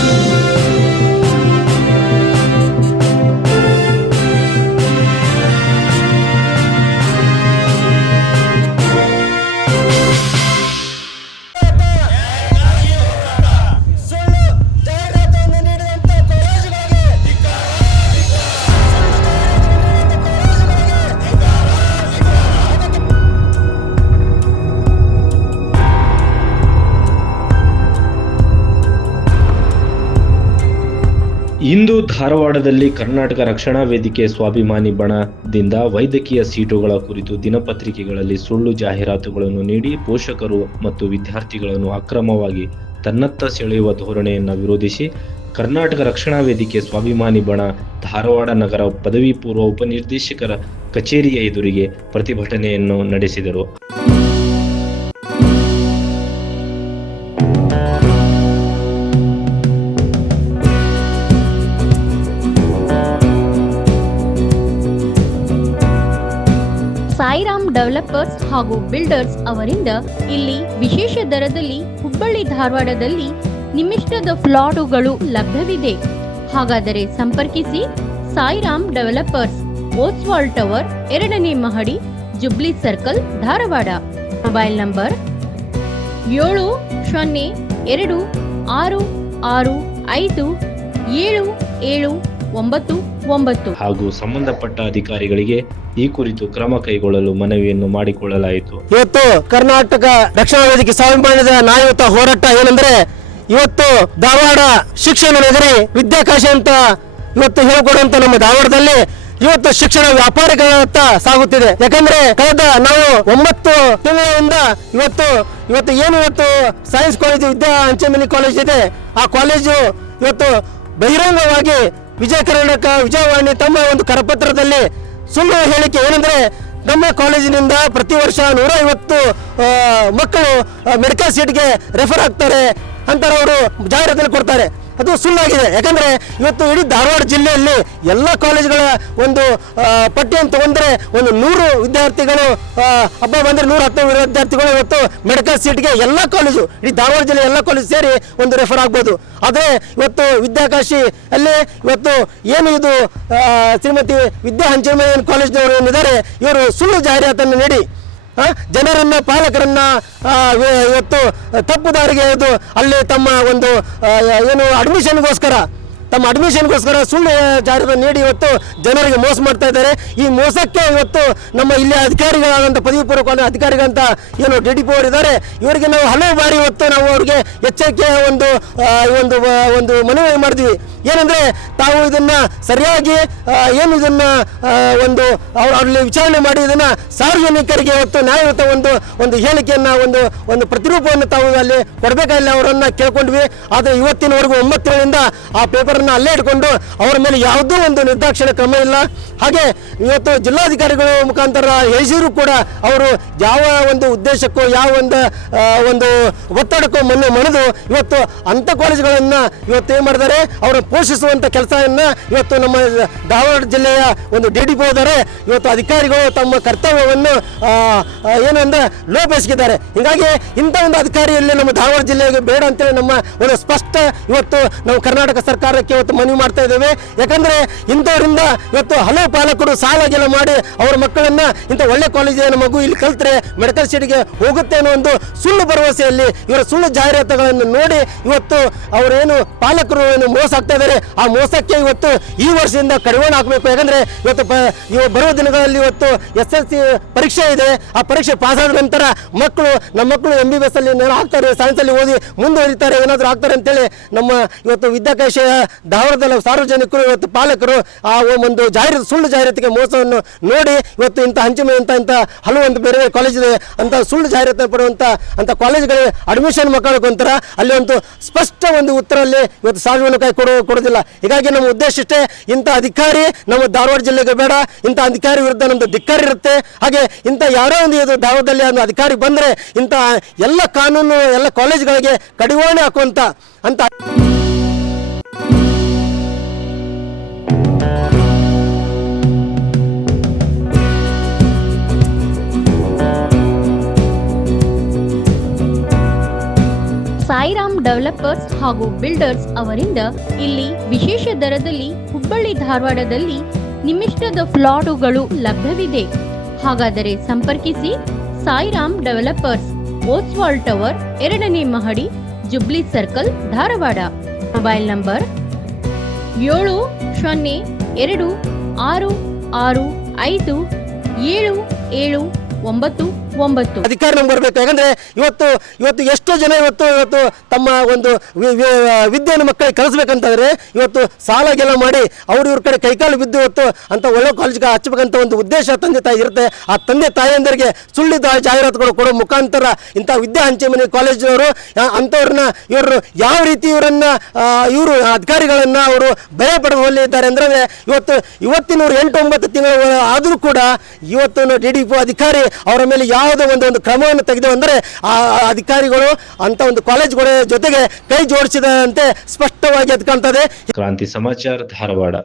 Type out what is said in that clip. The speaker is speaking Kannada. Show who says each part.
Speaker 1: ಸುಳ್ಳು
Speaker 2: ಇಂದು ಧಾರವಾಡದಲ್ಲಿ ಕರ್ನಾಟಕ ರಕ್ಷಣಾ ವೇದಿಕೆ ಸ್ವಾಭಿಮಾನಿ ಬಣದಿಂದ ವೈದ್ಯಕೀಯ ಸೀಟುಗಳ ಕುರಿತು ದಿನಪತ್ರಿಕೆಗಳಲ್ಲಿ ಸುಳ್ಳು ಜಾಹೀರಾತುಗಳನ್ನು ನೀಡಿ ಪೋಷಕರು ಮತ್ತು ವಿದ್ಯಾರ್ಥಿಗಳನ್ನು ಅಕ್ರಮವಾಗಿ ತನ್ನತ್ತ ಸೆಳೆಯುವ ಧೋರಣೆಯನ್ನು ವಿರೋಧಿಸಿ ಕರ್ನಾಟಕ ರಕ್ಷಣಾ ವೇದಿಕೆ ಸ್ವಾಭಿಮಾನಿ ಬಣ ಧಾರವಾಡ ನಗರ ಪದವಿ ಪೂರ್ವ ಉಪನಿರ್ದೇಶಕರ ಕಚೇರಿಯ ಎದುರಿಗೆ ಪ್ರತಿಭಟನೆಯನ್ನು ನಡೆಸಿದರು.
Speaker 3: ಡೆವಲಪರ್ಸ್ ಹಾಗೂ ಬಿಲ್ಡರ್ಸ್ ಅವರಿಂದ ಇಲ್ಲಿ ವಿಶೇಷ ದರದಲ್ಲಿ ಹುಬ್ಬಳ್ಳಿ ಧಾರವಾಡದಲ್ಲಿ ನಿಮಿಷ್ಟದ ಫ್ಲಾಟುಗಳು ಲಭ್ಯವಿದೆ. ಹಾಗಾದರೆ ಸಂಪರ್ಕಿಸಿ ಸಾಯಿರಾಮ್ ಡೆವಲಪರ್ಸ್, ಓಸ್ವಾಲ್ ಟವರ್, ಎರಡನೇ ಮಹಡಿ, jubilee circle, Dharwad. Mobile number ಏಳು ಸೊನ್ನೆ ಎರಡು ಆರು ಆರು ಐದು ಏಳು ಏಳು ಒಂಬತ್ತು ಒಂಬತ್ತು.
Speaker 2: ಹಾಗೂ ಸಂಬಂಧಪಟ್ಟ ಅಧಿಕಾರಿಗಳಿಗೆ ಈ ಕುರಿತು ಕ್ರಮ ಕೈಗೊಳ್ಳಲು ಮನವಿಯನ್ನು ಮಾಡಿಕೊಳ್ಳಲಾಯಿತು.
Speaker 1: ಇವತ್ತು ಕರ್ನಾಟಕ ರಕ್ಷಣಾ ವೇದಿಕೆ ಸ್ವಾಭಿಮಾನದ ನಾಯಕ ಹೋರಾಟ ಏನಂದ್ರೆ ಇವತ್ತು ಧಾರವಾಡ ಶಿಕ್ಷಣ ನಗರಿ ವಿದ್ಯಾಕಾಶ ಅಂತ ಇವತ್ತು ಹೇಳಿಕೊಡುವಂತ ನಮ್ಮ ಧಾರವಾಡದಲ್ಲಿ ಇವತ್ತು ಶಿಕ್ಷಣ ವ್ಯಾಪಾರಿಗಳತ್ತ ಸಾಗುತ್ತಿದೆ. ಯಾಕಂದ್ರೆ ಕಳೆದ ನಾವು ಒಂಬತ್ತು ತಿಂಗಳಿಂದ ಇವತ್ತು ಇವತ್ತು ಏನು ಇವತ್ತು science college Vidya Anchemani college ಇದೆ. ಆ ಕಾಲೇಜು ಇವತ್ತು ಬಹಿರಂಗವಾಗಿ ವಿಜಯ ಕರ್ನಾಟಕ, ವಿಜಯವಾಣಿ ತಮ್ಮ ಒಂದು ಕರಪತ್ರದಲ್ಲಿ ಸುಳ್ಳು ಹೇಳಿಕೆ. ಏನಂದ್ರೆ, ನಮ್ಮ ಕಾಲೇಜಿನಿಂದ ಪ್ರತಿ ವರ್ಷ ನೂರ ಐವತ್ತು ಮಕ್ಕಳು ಮೆಡಿಕಲ್ ಸೀಟ್ಗೆ ರೆಫರ್ ಆಗ್ತಾರೆ ಅಂತ ಅವರು ಜಾಹೀರಾತಲ್ಲಿ ಕೊಡ್ತಾರೆ. ಅದು ಸುಳ್ಳಾಗಿದೆ. ಯಾಕಂದ್ರೆ ಇವತ್ತು ಇಡೀ ಧಾರವಾಡ ಜಿಲ್ಲೆಯಲ್ಲಿ ಎಲ್ಲ ಕಾಲೇಜುಗಳ ಒಂದು ಪಟ್ಟಿಯನ್ನು ತಗೊಂಡ್ರೆ ಒಂದು ನೂರು ವಿದ್ಯಾರ್ಥಿಗಳು ಹಬ್ಬ ಬಂದ್ರೆ ನೂರ ಹತ್ತು ವಿದ್ಯಾರ್ಥಿಗಳು ಇವತ್ತು ಮೆಡಿಕಲ್ ಸೀಟ್ಗೆ ಎಲ್ಲ ಕಾಲೇಜು, ಇಡೀ ಧಾರವಾಡ ಜಿಲ್ಲೆ ಎಲ್ಲ ಕಾಲೇಜು ಸೇರಿ ಒಂದು ರೆಫರ್ ಆಗ್ಬೋದು. ಆದರೆ ಇವತ್ತು ವಿದ್ಯಾಕಾಶಿ ಅಲ್ಲಿ ಇವತ್ತು ಏನು ಇದು ಶ್ರೀಮತಿ ವಿದ್ಯಾ ಹಂಚಿನ ಕಾಲೇಜ್ನವರು ಏನಿದ್ದಾರೆ, ಇವರು ಸುಳ್ಳು ಜಾಹೀರಾತನ್ನು ನೀಡಿ. ಜನರನ್ನ ಪಾಲಕರನ್ನ ಇವತ್ತು ತಪ್ಪು ದಾರಿಗೆ ಎಳೆದು ಅಲ್ಲಿ ತಮ್ಮ ಒಂದು ಏನು ಅಡ್ಮಿಷನ್ಗೋಸ್ಕರ ತಮ್ಮ ಅಡ್ಮಿಷನ್ಗೋಸ್ಕರ ಸುಳ್ಳು ಜಾಹೀರಾತು ನೀಡಿ ಇವತ್ತು ಜನರಿಗೆ ಮೋಸ ಮಾಡ್ತಾ ಇದ್ದಾರೆ. ಈ ಮೋಸಕ್ಕೆ ಇವತ್ತು ನಮ್ಮ ಇಲ್ಲಿ ಅಧಿಕಾರಿಗಳಾದಂಥ ಪದವಿ ಪೂರ್ವ ಅಧಿಕಾರಿಗಳಂತ ಏನು ಡಿ ಡಿ ಪಿ ಇದ್ದಾರೆ ಇವರಿಗೆ ನಾವು ಹಲವು ಬಾರಿ ಇವತ್ತು ನಾವು ಅವರಿಗೆ ಎಚ್ಚರಿಕೆ ಒಂದು ಒಂದು ಒಂದು ಮನವಿ ಮಾಡಿದ್ವಿ. ಏನಂದ್ರೆ ತಾವು ಇದನ್ನ ಸರಿಯಾಗಿ ಏನು ಇದನ್ನ ಒಂದು ಅವ್ರು ಅಲ್ಲಿ ವಿಚಾರಣೆ ಮಾಡಿ ಇದನ್ನ ಸಾರ್ವಜನಿಕರಿಗೆ ಇವತ್ತು ನ್ಯಾಯಯುತ ಒಂದು ಒಂದು ಹೇಳಿಕೆಯನ್ನ, ಒಂದು ಒಂದು ಪ್ರತಿರೂಪವನ್ನು ತಾವು ಅಲ್ಲಿ ಕೊಡಬೇಕಾಗಿಲ್ಲ ಅವರನ್ನ ಕೇಳ್ಕೊಂಡ್ವಿ. ಆದರೆ ಇವತ್ತಿನವರೆಗೂ ಒಂಬತ್ತರಿಂದ ಆ ಪೇಪರನ್ನು ಅಲ್ಲೇ ಇಟ್ಕೊಂಡು ಅವರ ಮೇಲೆ ಯಾವುದೂ ಒಂದು ನಿರ್ದಾಕ್ಷಿಣ್ಯ ಕ್ರಮ ಇಲ್ಲ. ಹಾಗೆ ಇವತ್ತು ಜಿಲ್ಲಾಧಿಕಾರಿಗಳು ಮುಖಾಂತರ ಎಸಿರು ಕೂಡ ಅವರು ಯಾವ ಒಂದು ಉದ್ದೇಶಕ್ಕೂ ಯಾವ ಒಂದು ಒಂದು ಒತ್ತಡಕ್ಕೂ ಮೊನ್ನೆ ಮಣಿದು ಇವತ್ತು ಅಂಥ ಕಾಲೇಜುಗಳನ್ನು ಇವತ್ತು ಏನು ಮಾಡಿದ್ದಾರೆ? ಅವರು ಪೋಷಿಸುವಂಥ ಕೆಲಸವನ್ನು ಇವತ್ತು ನಮ್ಮ ಧಾರವಾಡ ಜಿಲ್ಲೆಯ ಒಂದು ಡಿ ಡಿ ಪಿ ಹೋದರೆ ಇವತ್ತು ಅಧಿಕಾರಿಗಳು ತಮ್ಮ ಕರ್ತವ್ಯವನ್ನು ಆ, ಆ, ಏನು ಅಂದ್ರೆ ಲೋಪಿಸಿದ್ದಾರೆ ಹೀಗಾಗಿ ಇಂಥ ಒಂದು ಅಧಿಕಾರಿಯಲ್ಲಿ ನಮ್ಮ ಧಾರವಾಡ ಜಿಲ್ಲೆಗೆ ಬೇಡ ಅಂತೇಳಿ ನಮ್ಮ ಒಂದು ಸ್ಪಷ್ಟ ಇವತ್ತು ನಾವು ಕರ್ನಾಟಕ ಇವತ್ತು ಮನವಿ ಮಾಡ್ತಾ ಇದ್ದೇವೆ. ಯಾಕಂದ್ರೆ ಇಂಥವರಿಂದ ಇವತ್ತು ಹಲವು ಪಾಲಕರು ಸಾಲಾಗೆಲ್ಲ ಮಾಡಿ ಅವರ ಮಕ್ಕಳನ್ನ ಇಂಥ ಒಳ್ಳೆ ಕಾಲೇಜಿನ ಮಗು ಇಲ್ಲಿ ಕಲ್ತ್ರೆ ಮೆಡಿಕಲ್ ಸೀಟ್ಗೆ ಹೋಗುತ್ತೆ ಅನ್ನೋ ಒಂದು ಸುಳ್ಳು ಭರವಸೆಯಲ್ಲಿ ಇವರ ಸುಳ್ಳು ಜಾಹೀರಾತುಗಳನ್ನು ನೋಡಿ ಇವತ್ತು ಅವರೇನು ಪಾಲಕರು ಏನು ಮೋಸ ಆಗ್ತಾ ಇದ್ದಾರೆ, ಆ ಮೋಸಕ್ಕೆ ಇವತ್ತು ಈ ವರ್ಷದಿಂದ ಕಡಿವಾಣ ಹಾಕಬೇಕು. ಯಾಕಂದ್ರೆ ಇವತ್ತು ಪ ಇವ ಬರುವ ದಿನಗಳಲ್ಲಿ ಇವತ್ತು ಎಸ್ ಎಲ್ ಸಿ ಪರೀಕ್ಷೆ ಇದೆ. ಆ ಪರೀಕ್ಷೆ ಪಾಸ್ ಆದ ನಂತರ ಮಕ್ಕಳು, ನಮ್ಮ ಮಕ್ಕಳು ಎಂ ಬಿ ಬಿ ಎಸ್ ಅಲ್ಲಿ ಆಗ್ತಾರೆ ಸೈನ್ಸ್ ಅಲ್ಲಿ ಓದಿ ಮುಂದುವರಿತಾರೆ, ಏನಾದರೂ ಆಗ್ತಾರೆ ಅಂತೇಳಿ ನಮ್ಮ ಇವತ್ತು ವಿದ್ಯಾಕಾಶ ಧಾರವಾಡದ ಸಾರ್ವಜನಿಕರು, ಇವತ್ತು ಪಾಲಕರು ಆ ಒಂದು ಜಾಹೀರಾತು ಸುಳ್ಳು ಜಾಹೀರಾತಿಗೆ ಮೋಸವನ್ನು ನೋಡಿ ಇವತ್ತು ಇಂಥ ಹಂಚಿಮೆ ಇಂಥ ಇಂಥ ಹಲವು ಒಂದು ಬೇರೆ ಬೇರೆ ಕಾಲೇಜ್ ಇದೆ. ಅಂತ ಸುಳ್ಳು ಜಾಹೀರಾತು ಪಡುವಂಥ ಅಂಥ ಕಾಲೇಜ್ಗಳಿಗೆ ಅಡ್ಮಿಷನ್ ಮಕ್ಕಳು ಕೊಂತಾರ ಅಲ್ಲಿ ಒಂದು ಸ್ಪಷ್ಟ ಒಂದು ಉತ್ತರಲ್ಲಿ ಇವತ್ತು ಸಾರ್ವಜನಿಕ ಕೊಡೋ, ಕೊಡೋದಿಲ್ಲ. ಹೀಗಾಗಿ ನಮ್ಮ ಉದ್ದೇಶ ಇಷ್ಟೇ, ಇಂಥ ಅಧಿಕಾರಿ ನಮ್ಮ ಧಾರವಾಡ ಜಿಲ್ಲೆಗೆ ಬೇಡ. ಇಂಥ ಅಧಿಕಾರಿ ವಿರುದ್ಧ ನಮ್ಮದು ಧಿಕ್ಕಾರ ಇರುತ್ತೆ. ಹಾಗೆ ಇಂಥ ಯಾರೋ ಒಂದು ಇದು ಧಾರವಾಡದಲ್ಲಿ ಒಂದು ಅಧಿಕಾರಿ ಬಂದರೆ ಇಂಥ ಎಲ್ಲ ಕಾನೂನು, ಎಲ್ಲ ಕಾಲೇಜುಗಳಿಗೆ ಕಡಿವಾಣೆ ಹಾಕುವಂಥ ಅಂತ
Speaker 3: ಡೆವಲಪರ್ಸ್ ಹಾಗೂ ಬಿಲ್ಡರ್ಸ್ ಅವರಿಂದ ಇಲ್ಲಿ ವಿಶೇಷ ದರದಲ್ಲಿ ಹುಬ್ಬಳ್ಳಿ ಧಾರವಾಡದಲ್ಲಿ ನಿಮಿಷ್ಟದ ಫ್ಲಾಟುಗಳು ಲಭ್ಯವಿದೆ. ಹಾಗಾದರೆ ಸಂಪರ್ಕಿಸಿ ಸಾಯಿರಾಮ್ ಡೆವಲಪರ್ಸ್, ಓಸ್ವಾಲ್ ಟವರ್, ಎರಡನೇ ಮಹಡಿ, jubilee circle, Dharwad. Mobile number ಏಳು ಸೊನ್ನೆ ಎರಡು ಆರು ಆರು ಐದು ಏಳು ಏಳು ಒಂಬತ್ತು ಒಂಬತ್ತು.
Speaker 1: ಅಧಿಕಾರ ನಮ್ಗೆ ಬರಬೇಕು. ಯಾಕಂದ್ರೆ ಇವತ್ತು ಇವತ್ತು ಎಷ್ಟೋ ಜನ ಇವತ್ತು ಇವತ್ತು ತಮ್ಮ ಒಂದು ವಿದ್ಯೆಯನ್ನು ಮಕ್ಕಳಿಗೆ ಕಲಿಸ್ಬೇಕಂತಂದ್ರೆ ಇವತ್ತು ಸಾಲಗೆಲ್ಲ ಮಾಡಿ ಅವ್ರ ಇವ್ರ ಕಡೆ ಕೈಕಾಲು ಬಿದ್ದು ಇವತ್ತು ಅಂತ ಒಳ್ಳೆ ಕಾಲೇಜ್ಗೆ ಹಚ್ಚಬೇಕಂತ ಒಂದು ಉದ್ದೇಶ ತಂದೆ ತಾಯಿ ಇರುತ್ತೆ. ಆ ತಂದೆ ತಾಯಿಯಂದರಿಗೆ ಸುಳ್ಳಿದ ಜಾಹೀರಾತುಗಳು ಕೊಡೋ ಮುಖಾಂತರ ಇಂಥ ವಿದ್ಯಾ ಹಂಚಿಮನೆ ಕಾಲೇಜಿನವರು ಅಂಥವ್ರನ್ನ ಇವರು ಯಾವ ರೀತಿ ಇವರನ್ನ ಇವರು ಅಧಿಕಾರಿಗಳನ್ನ ಅವರು ಭಯ ಇದ್ದಾರೆ ಅಂದ್ರೆ ಇವತ್ತು ಇವತ್ತಿನವ್ರು ಎಂಟು ಒಂಬತ್ತು ತಿಂಗಳು ಆದರೂ ಕೂಡ ಇವತ್ತು ಡಿ ಡಿ ಪಿ ಅಧಿಕಾರಿ ಅವರ ಮೇಲೆ ಯಾವುದೋ ಒಂದು ಒಂದು ಕ್ರಮವನ್ನು ತೆಗೆದು ಅಂದರೆ ಆ ಅಧಿಕಾರಿಗಳು ಅಂತ ಒಂದು ಕಾಲೇಜ್ಗಳ ಜೊತೆಗೆ ಕೈ ಜೋಡಿಸಿದಂತೆ ಸ್ಪಷ್ಟವಾಗಿ ಅದು ಕಾಣ್ತದೆ.
Speaker 2: ಕ್ರಾಂತಿ ಸಮಾಚಾರ ಧಾರವಾಡ.